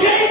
Jay!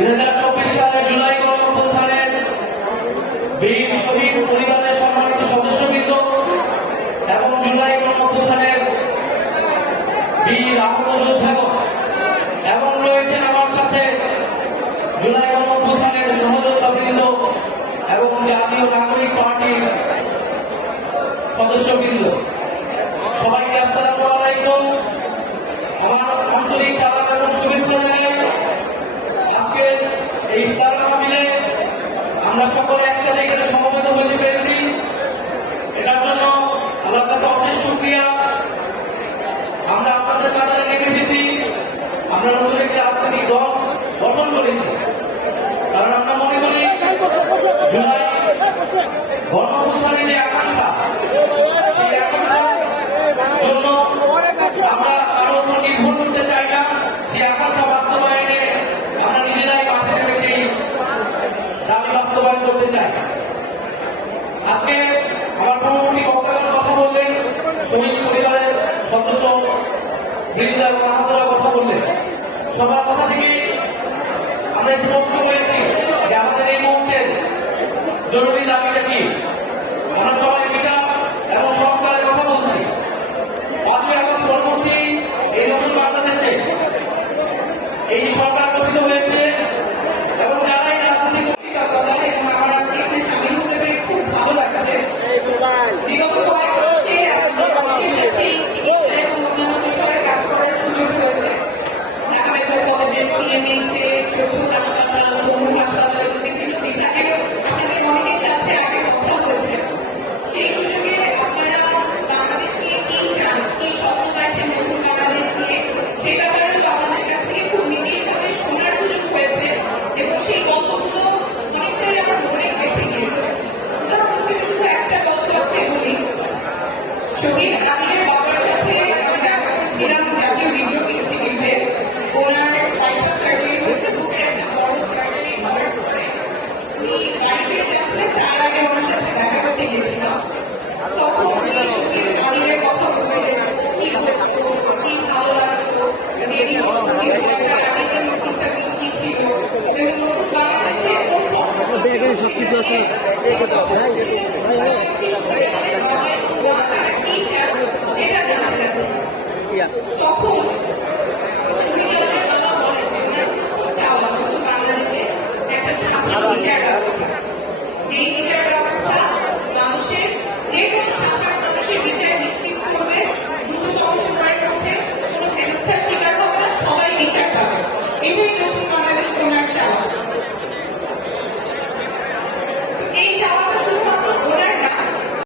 দুই চব্বিশ সালে জুলাই গণঅভ্যুত্থানে বীর শহীদ পরিবারের সম্মানিত সদস্যবৃন্দ এবং জুলাই গণঅভ্যুত্থানের বীর আহত যোদ্ধাগণ এবং রয়েছেন আমার সাথে জুলাই গণঅভ্যুত্থানের সহযোদ্ধাবৃন্দ এবং জাতীয় নাগরিক পার্টির সদস্যবৃন্দ। সবাইকে আসসালামু আলাইকুম। আমার আন্তরিক এই ইফতার মাহফিলে আমরা সকলে একসাথে এখানে সমবেত হতে পেরেছি। এটার জন্য আল্লাহর কাছে অশেষ শুক্রিয়া। আমরা আপনাদের কাতারে নেমে এসেছি। আমরা নতুন একটি রাজনৈতিক দল গঠন করেছি Somos obviamente, procura జీవించాడు జీవించాడు